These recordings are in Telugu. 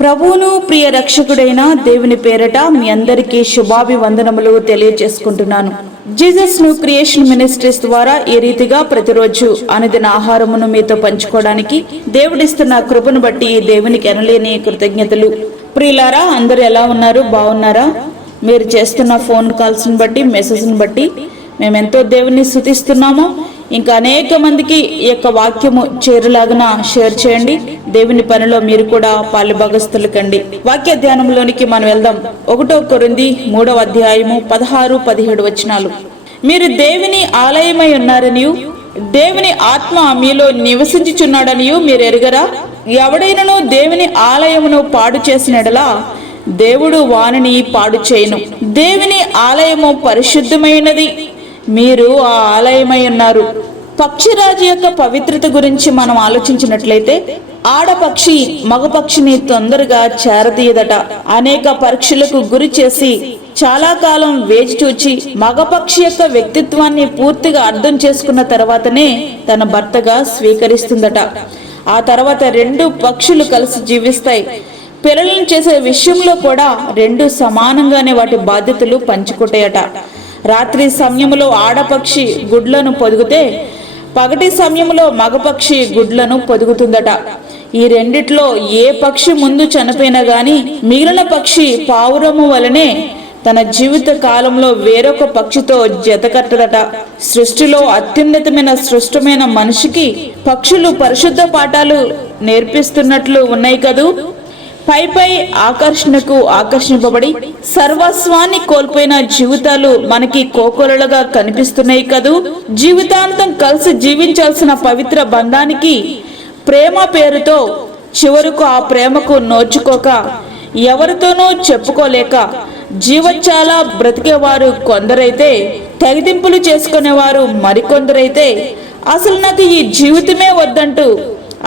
ప్రభువును ప్రియ రక్షకుడైన దేవుని పేరట మీ అందరికీ శుభాభివందనములు తెలియజేసుకుంటున్నాను. జీసస్ ను క్రియేషన్ మినిస్ట్రీస్ ద్వారా ఈ రీతిగా ప్రతిరోజు అనుదిన ఆహారమును మీతో పంచుకోవడానికి దేవుడిస్తున్న కృపను బట్టి దేవునికి ఎనలేని కృతజ్ఞతలు. ప్రియులారా, అందరూ ఎలా ఉన్నారు? బాగున్నారా? మీరు చేస్తున్న ఫోన్ కాల్స్ని బట్టి, మెసేజ్ని బట్టి మేమెంతో దేవుని స్తుతిస్తున్నాము. ఇంకా అనేక మందికి ఈ యొక్క వాక్యము చేరులాగా షేర్ చేయండి. దేవుని పనిలో మీరు కూడా పాలుభాగస్తులు కండి. వాక్య ధ్యానంలోనికి మనం వెళ్దాం. 1 కొరింథీ 3వ అధ్యాయము 16-17 వచనాలు. మీరు దేవుని ఆలయమై ఉన్నారనియు దేవుని ఆత్మ మీలో నివసించుచున్నాడనియు మీరు ఎరుగరా? ఎవడైనను దేవుని ఆలయమును పాడు చేసినడలా దేవుడు వానిని పాడు చేయను. దేవుని ఆలయము పరిశుద్ధమైనది, మీరు ఆ ఆలయమై ఉన్నారు. పక్షిరాజు యొక్క పవిత్రత గురించి మనం ఆలోచించినట్లయితే ఆడపక్షి మగపక్షిని తొందరగా చేరదీయదట. అనేక పరీక్షలకు గురి చేసి చాలా కాలం వేచి చూచి మగపక్షి యొక్క వ్యక్తిత్వాన్ని పూర్తిగా అర్థం చేసుకున్న తర్వాతనే తన భర్తగా స్వీకరిస్తుందట. ఆ తర్వాత 2 పక్షులు కలిసి జీవిస్తాయి. పిల్లలను చేసే విషయంలో కూడా 2 సమానంగానే వాటి బాధ్యతలు పంచుకుంటాయట. రాత్రి సమయంలో ఆడపక్షి గుడ్లను పొదిగితే పగటి సమయంలో మగపక్షి గుడ్లను పొదుగుతుందట. ఈ రెండిట్లో ఏ పక్షి ముందు చనిపోయినా గాని మిగిలిన పక్షి పావురము వలనే తన జీవిత కాలంలో వేరొక పక్షితో జతకట్టదట. సృష్టిలో అత్యున్నతమైన సృష్టమైన మనిషికి పక్షులు పరిశుద్ధ పాఠాలు నేర్పిస్తున్నట్లు ఉన్నాయి కదూ. పై ఆకర్షణకు ఆకర్షింపబడి సర్వస్వాన్ని కోల్పోయిన జీవితాలు మనకి కోకొలలుగా కనిపిస్తున్నాయి కదూ. జీవితాంతం కలిసి జీవించాల్సిన పవిత్ర బంధానికి ప్రేమ పేరుతో చివరకు ఆ ప్రేమకు నోచుకోక ఎవరితోనూ చెప్పుకోలేక జీవచ్చాలా బ్రతికేవారు కొందరైతే, తెగదింపులు చేసుకునేవారు మరికొందరైతే, అసలు నాకు ఈ జీవితమే వద్దంటూ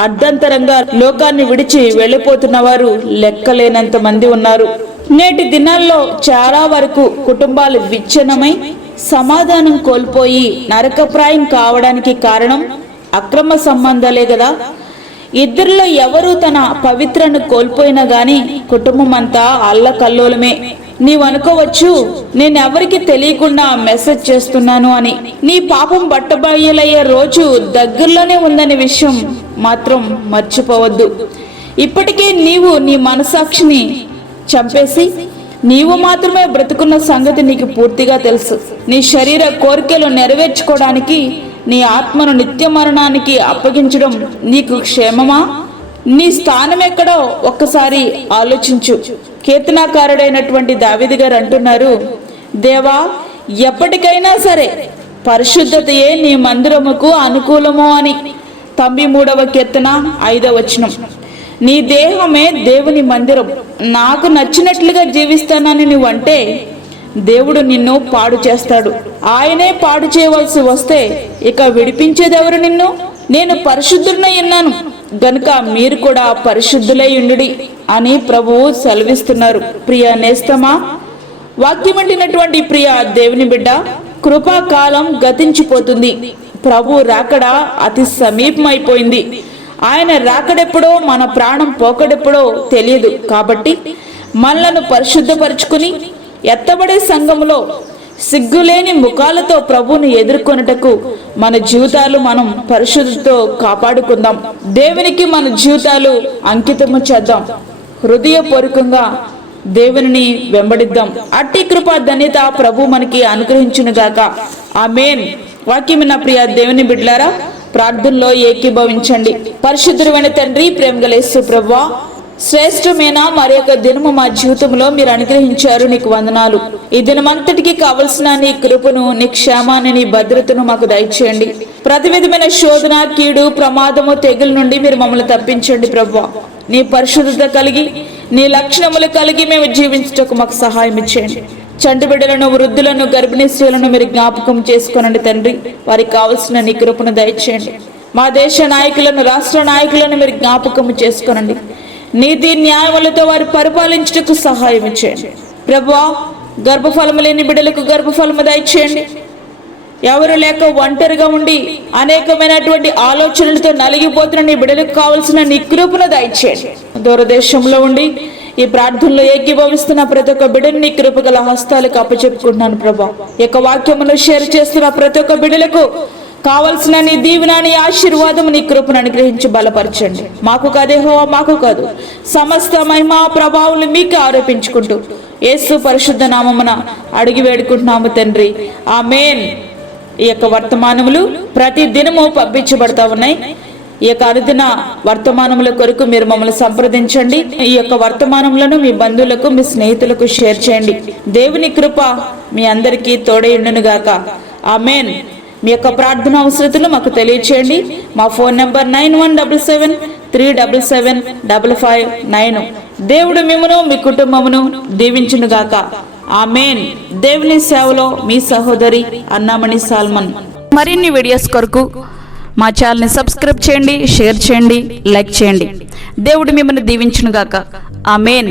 అర్ధంతరంగా లోకాన్ని విడిచి వెళ్ళిపోతున్న వారు లెక్కలేనంత మంది ఉన్నారు. నేటి దినాల్లో చాలా వరకు కుటుంబాలు విచ్ఛిన్నమై సమాధానం కోల్పోయి నరకప్రాయం కావడానికి కారణం అక్రమ సంబంధాలే కదా. ఇద్దరిలో ఎవరు తన పవిత్రను కోల్పోయినా గాని కుటుంబం అంతా అల్లకల్లోలమే. నీవనుకోవచ్చు, నేనెవరికి తెలియకుండా మెసేజ్ చేస్తున్నాను అని. నీ పాపం బట్టబయలయ్యే రోజు దగ్గరలోనే ఉందనే విషయం మాత్రం మర్చిపోవద్దు. ఇప్పటికే నీవు నీ మనసాక్షిని చంపేసి నీవు మాత్రమే బ్రతుకున్న సంగతి నీకు పూర్తిగా తెలుసు. నీ శరీర కోరికలు నెరవేర్చుకోవడానికి నీ ఆత్మను నిత్య మరణానికి అప్పగించడం నీకు క్షేమమా? నీ స్థానం ఎక్కడో ఒక్కసారి ఆలోచించు. కీర్తనాకారుడైనటువంటి దావీదు గారు అంటున్నారు, దేవా, ఎప్పటికైనా సరే పరిశుద్ధతయే నీ మందిరముకు అనుకూలము అని. 93వ కీర్తన 5వ వచనం. నీ దేహమే దేవుని మందిరం. నాకు నచ్చినట్లుగా జీవిస్తానని నువ్వు అంటే దేవుడు నిన్ను పాడు చేస్తాడు. ఆయనే పాడు చేయవలసి వస్తే ఇక విడిపించేదెవరు నిన్ను? నేను పరిశుద్ధుడనై ఉన్నాను గనుక మీరు కూడా పరిశుద్ధులై ఉండుడి అని ప్రభువు సెలవిస్తున్నారు. ప్రియ నేస్తమా, వాక్యమంటినటువంటి ప్రియ దేవుని బిడ్డ, కృపాకాలం గతించిపోతుంది. ప్రభు రాకడ అతి సమీపమైపోయింది. ఆయన రాకడెప్పుడో మన ప్రాణం పోకడెప్పుడో తెలియదు. కాబట్టి మనలను పరిశుద్ధపరుచుకుని ఎత్తబడే సంఘములో సిగ్గులేని ముఖాలతో ప్రభువుని ఎదుర్కొనుటకు మన జీవితాలు మనం పరిశుద్ధతో కాపాడుకుందాం. దేవునికి మన జీవితాలు అంకితము చేద్దాం. హృదయపూర్వకంగా దేవుని వెంబడిద్దాం. అట్టి కృపా ధన్యత ప్రభు మనకి అనుగ్రహించునుగాక. ఆమేన్. వాక్యమైన ప్రియ దేవుని బిడ్డలారా, ప్రార్థనలో ఏకీభవించండి. పరిశుద్ధుడైన తండ్రి, ప్రేమగల యేసు ప్రభువా, శ్రేష్టమైన మరి యొక్క దినము మా జీవితంలో మీరు అనుగ్రహించారు. నీకు వందనాలు. ఈ దినమంతటికి కావలసిన నీ కృపను, నీ క్షేమాన్ని, నీ భద్రతను మాకు దయచేయండి. ప్రతి విధమైన శోధన, కీడు, ప్రమాదము, తెగులు నుండి మీరు మమ్మల్ని తప్పించండి ప్రభువా. నీ పరిశుద్ధత కలిగి, నీ లక్షణములు కలిగి మేము జీవించుటకు మాకు సహాయం ఇచ్చేయండి. చంటి బిడ్డలను, వృద్ధులను, గర్భిణీ స్త్రీలను మీరు జ్ఞాపకం చేసుకోనండి తండ్రి. వారికి కావలసిన నీ కృపను దయచేయండి. మా దేశ నాయకులను, రాష్ట్ర నాయకులను మీరు జ్ఞాపకం చేసుకోనండి. నీతి న్యాయములతో వారు పరిపాలించుటకు సహాయం ఇచ్చేయండి ప్రభువా. గర్భఫలము లేని బిడ్డలకు గర్భఫలము దయచేయండి. ఎవరు లేక ఒంటరిగా ఉండి అనేకమైనటువంటి ఆలోచనలతో నలిగిపోతున్న నీ బిడ్డలకు కావలసిన నీ కృపను దయచేయండి. దూరదేశంలో ఉండి ఈ ప్రార్థనలో ఏకీభవిస్తున్న ప్రతి ఒక్క బిడ్డను నీ కృపగల హస్తాలకు అప్పచెప్పుకుంటున్నాను ప్రభా. ఈ యొక్క వాక్యమును షేర్ చేస్తున్న ప్రతి ఒక్క బిడ్డలకు కావలసిన నీ దీవెన, నీ ఆశీర్వాదం, నీ కృపను అనుగ్రహించి బలపరచండి. మాకు కాదే యెహోవా, మాకు కాదు, సమస్త మహిమ ప్రభావాలు మీకు ఆరోపించుకుంటూ యేసు పరిశుద్ధ నామమున అడిగి వేడుకుంటున్నాము తండ్రి, ఆమేన్. ఈ యొక్క వర్తమానములు ప్రతి దినము పంపించబడతా ఉన్నాయి. ఈ యొక్క అనుదిన వర్తమానముల కొరకు మీరు మమ్మల్ని సంప్రదించండి. ఈ యొక్క వర్తమానములను మీ బంధువులకు, మీ స్నేహితులకు షేర్ చేయండి. దేవుని కృప మీ అందరికీ తోడైండును గాక, ఆమేన్. మీ యొక్క ప్రార్థన అవసరతలు మాకు తెలియచేయండి. మా ఫోన్ నంబర్ 9177377559. దేవుడు మిమ్మును మీ కుటుంబమును దీవించును గాక, ఆమేన్. దేవుని సేవలో మీ సహోదరి అన్నామణి సాల్మన్. మరిన్ని వీడియోస్ కొరకు మా ఛానల్ని సబ్స్క్రైబ్ చేయండి, షేర్ చేయండి, లైక్ చేయండి. దేవుడు మిమ్మల్ని దీవించును గాక, ఆమేన్.